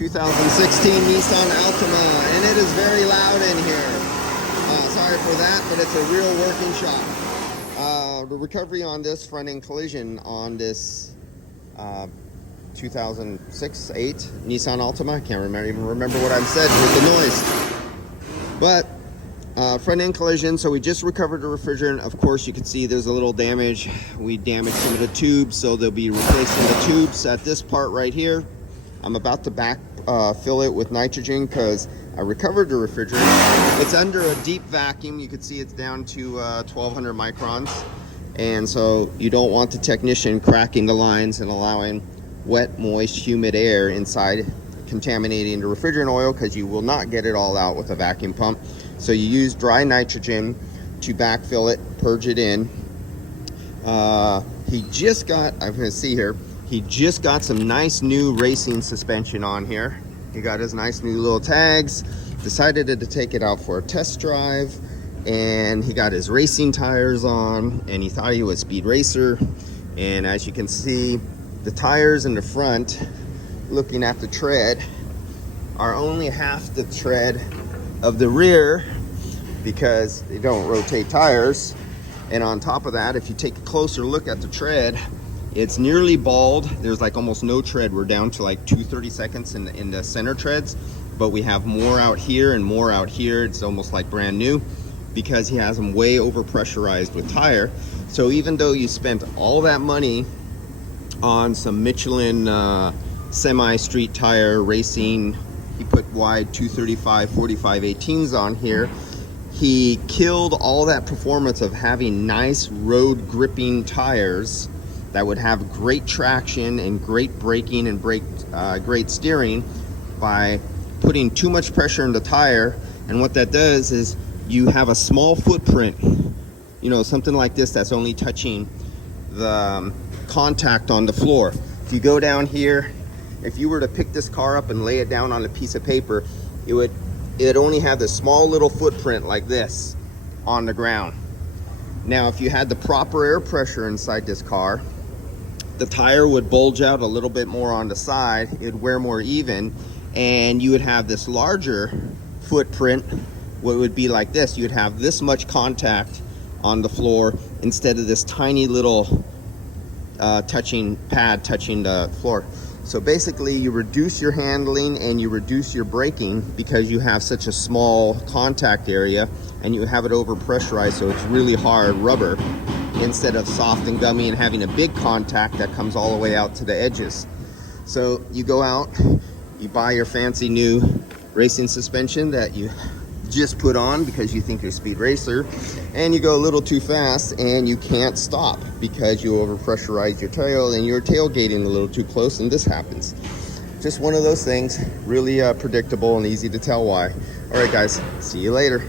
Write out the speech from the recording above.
2016 Nissan Altima, and it is very loud in here. Sorry for that, but it's a real working shop. The recovery on this front end collision on this 2006-8 Nissan Altima, I can't even remember what I've said with the noise, but front end collision. So we just recovered the refrigerant. Of course, you can see there's a little damage. We damaged some of the tubes, so they'll be replacing the tubes at this part right here. I'm about to fill it with nitrogen because I recovered the refrigerant. It's under a deep vacuum. You can see it's down to 1200 microns. And so you don't want the technician cracking the lines and allowing wet, moist, humid air inside, contaminating the refrigerant oil, because you will not get it all out with a vacuum pump. So you use dry nitrogen to backfill it, purge it in. He just got, I'm going to see here, he just got some nice new racing suspension on here. He got his nice new little tags, decided to take it out for a test drive, and he got his racing tires on, and he thought he was Speed Racer. And as you can see, the tires in the front, looking at the tread, are only half the tread of the rear because they don't rotate tires. And on top of that, if you take a closer look at the tread, it's nearly bald. There's like almost no tread. We're down to like 2/32 in the center treads, but we have more out here and more out here. It's almost like brand new because he has them way over pressurized with tire. So even though you spent all that money on some Michelin semi-street tire racing, he put wide 235 45 18s on here, he killed all that performance of having nice road gripping tires that would have great traction and great braking and great steering by putting too much pressure in the tire. And what that does is you have a small footprint, you know, something like this that's only touching the contact on the floor. If you go down here, if you were to pick this car up and lay it down on a piece of paper, it only have this small little footprint like this on the ground. Now, if you had the proper air pressure inside this car, the tire would bulge out a little bit more on the side, it'd wear more even, and you would have this larger footprint. What would be like this, you would have this much contact on the floor instead of this tiny little touching the floor. So basically you reduce your handling and you reduce your braking because you have such a small contact area and you have it over pressurized, so it's really hard rubber instead of soft and gummy and having a big contact that comes all the way out to the edges. So you go out, you buy your fancy new racing suspension that you just put on because you think you're a Speed Racer, and you go a little too fast and you can't stop because you overpressurize your tail and you're tailgating a little too close, and this happens. Just one of those things, really predictable and easy to tell why. All right guys, see you later.